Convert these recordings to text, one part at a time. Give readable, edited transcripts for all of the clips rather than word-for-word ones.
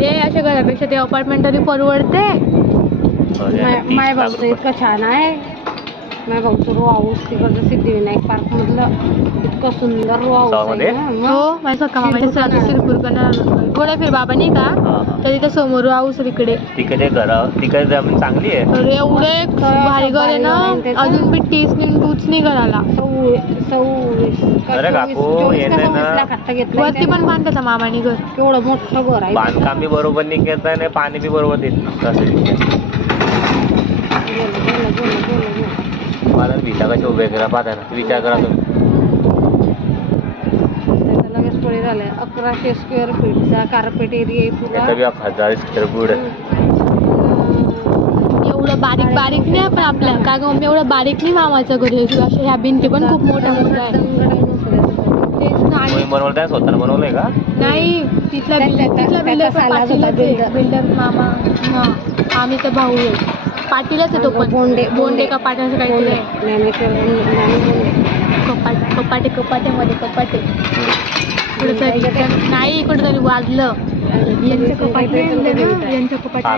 रे अशा घरापेक्षा ते अपार्टमेंट तरी परवडते. माय भाऊचं इतकं छान आहे. माझ्या भाऊचं रो हाऊस तिकडचं सिद्धिविनायक पार्क मधलं इतकं सुंदर रो हाऊस आहे ना. हो माझ्या सका मामाच्या शिरपूर गोळा फिर बाबा नाही का तर तिथं समोर रो हाऊस तिकडे तिकडे घर तिकडे जमीन चांगली आहे. अरे एवढे भारी घर आहे ना. अजून बी टीच नाही घराला. अरे काकू येते ना वरती पण बांधतात मामानी घर. केवढं मोठं घर आहे. बांधकाम बी बरोबर नाही घेत आणि पाणी बी बरोबर देत मला विटा कशी उभे करा पाहता ना विचार करा तुम्ही. लगेच थोडे झाले 1100 स्क्वेअर फीटचा कार्पेट एरिया आहे पुरा. 1000 स्क्वेअर फूट. एवढं बारीक नाही पण आपल्या का ग मम्मी एवढं बारीक नाही मामाचं घर. ह्या भिंती पण खूप मोठ्या मोठ्या आहे. बनवताय स्वतः बनवलंय का? नाही तिथला बिल्डर मामा. हा आम्ही तर भाऊ आहे. पाटीलच आहे तो पण. बोंडे का पाटील काहीतरी कपाटे कुठेतरी नाही कुठेतरी वाजलं. यांचं कपाटे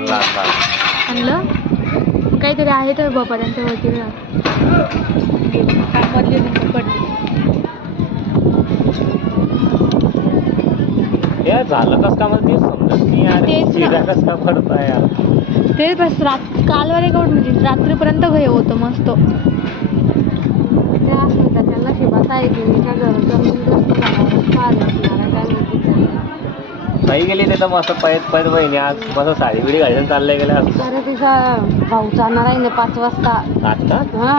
आणलं काहीतरी आहे तर बाबा त्यांच्यावरती झालं कस का मला ते समजत नाही यार. कस का पडताय यार ते बस कालवारे गौड म्हणजे रात्रीपर्यंत हे होतं मस्त. त्याला शिबाचा आहे की त्या घराचा नाही गेली ते तर मस्त पैत बहिणी आज मस्त साडी बिडी घालून चाललंय गेल्या. अरे तिचा भाऊ जाणार आहे ना 5 वाजता. आता हा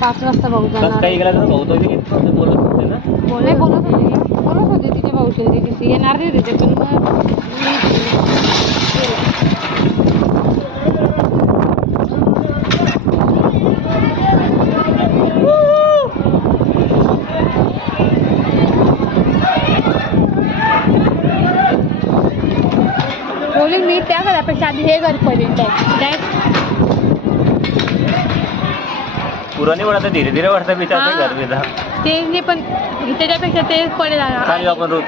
5 वाजता भाऊ जाणार. काही गेला तर भाऊ तो बोलत होते ना. बोलत होते तिच्या भाऊशी तिची येणार नाही तिथे पण बोलून मी त्या घरापेक्षा आधी हे घर पर्यंत आहे. पुराणी वाटतं धीरे धीरे वाटतं विचारते घर विधा तेच नाही पण त्याच्यापेक्षा तेच पडेल. आपण रोज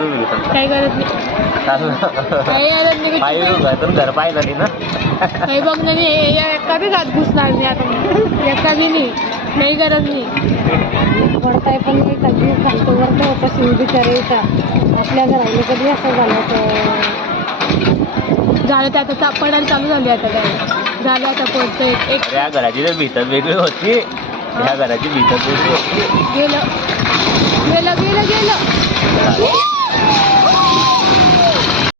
काही गरज नाही. काही गरज नाही घर पाहिलं नाही ना. काही बघ नाही एका बी घात घुसणार नाही आता. एका बी नाही काही गरज नाही. पडताय पण नाही का जीव खालतो वरतो कशी बिचारायचा. आपल्या घराला कधी असं झालं तर झालं ते आता पडायला चालू झाली. आता काय झालं आता पडतं एक या घराची तर भीतर वेगळी होती. ह्या घराची भीतर वेगळी होती. गेलं